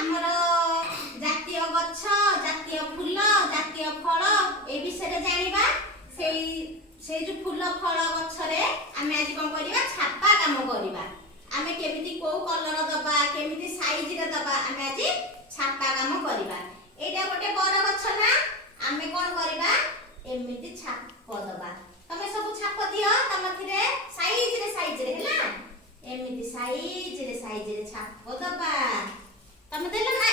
ଆମର ଜାତୀୟ ଗଛ, ଜାତୀୟ ଫୁଲ, ଜାତୀୟ ଫଳ ଏ ବିଷୟରେ ଜାଣିବା। ସେଇ ଯୋଉ ଫୁଲ ଫଳ ଗଛରେ ଆମେ ଆଜି କଣ କରିବା, ଛାପା କାମ କରିବା। ଆମେ କେମିତି କୋଉ କଲର ଦବା, କେମିତି ସାଇଜ ରେ ଦବା, ଆମେ ଆଜି ଛାପା କାମ କରିବା। ଏଇଟା ଗୋଟେ ବର ଗଛ ନା, ଆମେ କଣ କରିବା, ଏମିତି ଛାପ ଦବା। ତମେ ସବୁ ଛାପ ଦିଅ ତମଥିରେ ସାଇଜ ରେ ହେଲା, ଏମିତି ସାଇଜ ରେ ଛାପ ଦବା। ତମେ ଦେଲ ନା,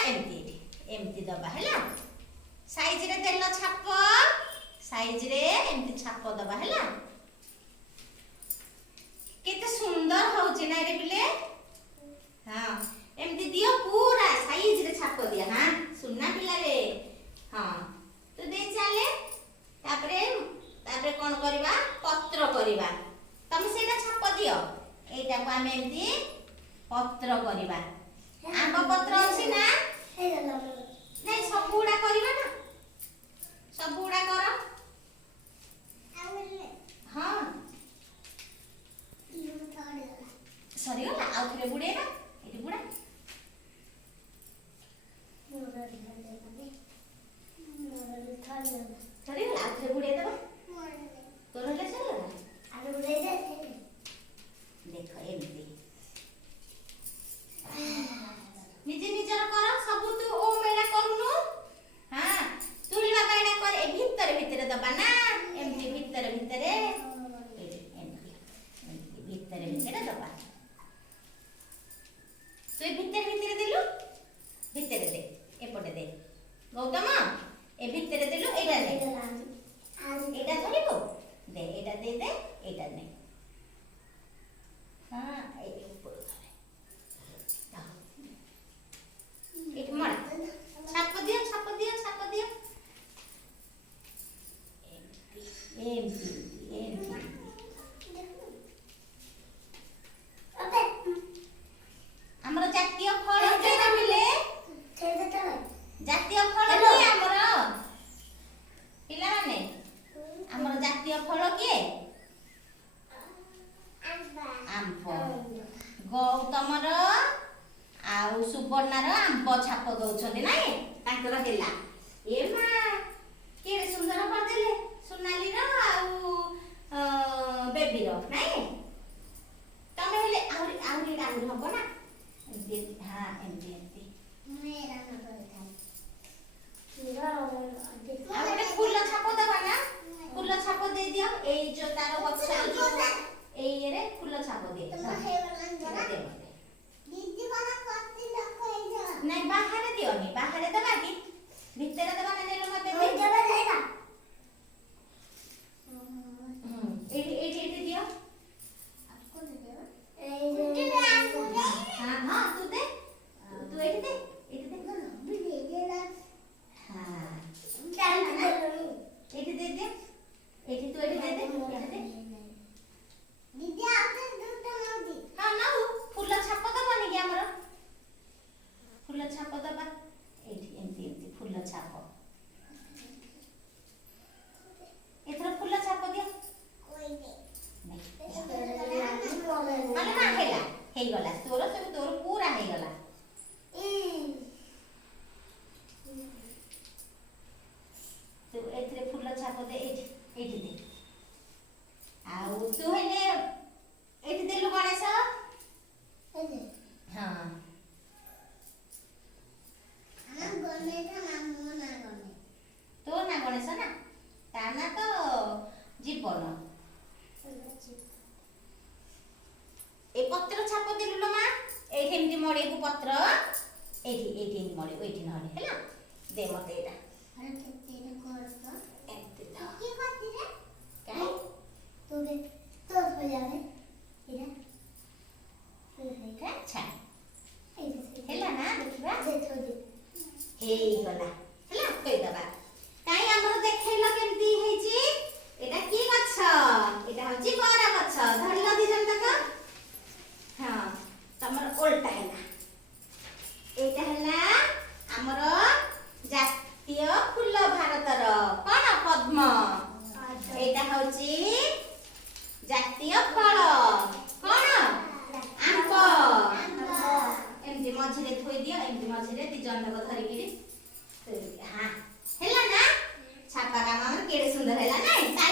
ଏମିତି ଦବା ହେଲା। ସାଇଜ ରେ ଦେଲ ଛାପ, ସାଇଜ ରେ ଏମିତି ଛାପ ଦବା ହେଲା। କେତେ ସୁନ୍ଦର ହଉଛି ନା रे पिले। हाँ एमती दियो पूरा साइज रे छाप दिया। हाँ सुनना पिला रे। हाँ तो दे चले तापरे कोन करबा, पत्र करबा। तमे सेटा छाप दियो, एटा को आमे एमती पत्र करबा। आंब पत्र अछि ना, नहीं सबुडा करबा ना, सबुडा कर। हाँ सरीगला आउ थरे बुड़ेबा, एटी बुड़ा सरीगला आउ थरे बुड़े देबा। तोर हेले सरीगला आउ बुड़े दे। देखो एमती निजे निजर कर सब। तू ओ मेडा करूनु। हां तुली बाबा एडा कर, ए भीतर दबा ना, एमती भीतर भीतर दबा। तू भीतर देलु, भीतर दे, एपटे दे गौतम, ए भीतर देलु, एटा दे, एटा धरिबो दे, एटा दे दे, एटा ने। हां ए ऊपर धरे, एट मरा छाप दियो, छाप दियो, छाप दियो। एमती हमर जातीय फल के मिले, जातीय फल के हमर पिला माने, हमर जातीय फल के आंब। गौतमर आउ सुवर्णार आंब छाप दउछथि नै, तांकर हेला। ए मा केडे सुंदर कर देले, सोनाली रो आउ बेबी रो नै। तमे हेले आउरी डांग हबो ना। हाँ एमती मेरा न करथा आउरे फूल छाप दबा ना, फूल छाप दे दियो। एई जो तारो गछ जो एई रे फूल छाप दे। दीदी बना करती लको एई जा नहीं, बाहर दियो नी, बाहर दबा की भीतर दबा ना, नेलो मते दे जबा जाएगा। एडी दियो, आपको दे देबा। हाँ हाँ तू दे, तू एटी दे, हाँ एटी दे दे, एटी तू एटी दे दे, दीदी आते दूटा नदी। हाँ ना फूल छाप दबा नि हमर, फूल छाप दबा, एटी एमती फूल छाप। एथरा फूल छाप दियो, कोई दे माने ना हेला हेई गला, तोर सब तोर पूरा हेई गला। तो एथरे फूल छाप दे, एठी दे। आउ तू हेले एठी देलु गणेश, हाँ गणेश नाम ना गणेश, तो ना गणेश ना, ता ना तो जीवन। ए पत्र छाप देलु लो मा, एठी एमती मडे को पत्र, एठी मडे, एठी नहले हैला। दे मते एटा, अरे केते रे करत एते दा की करती रे काई तो दे तो हो जावे इरा तो हेका छा हैला ना। देखिबा दे तो दे हेई गला हैला, कई दबा। काई हमर देखैला केमती हेची, एटा की गछ, एटा होची बरा गछ। धरला दी जन तक। हाँ तमर उल्टा हैला, एटा हैला हमर जातीय फूल भारतर कोन पद्म। एटा होची जातीय फल कोन आंब। एमती मझिरे थोई दियो, एमती ମଝିରେ ଦି ଜଣ ଯାକ ଧରିକିରି ହଁ ହେଲା ନା ଛାପା କାମ ଆମର କେଡ଼େ ସୁନ୍ଦର ହେଲା ନାଇଁ।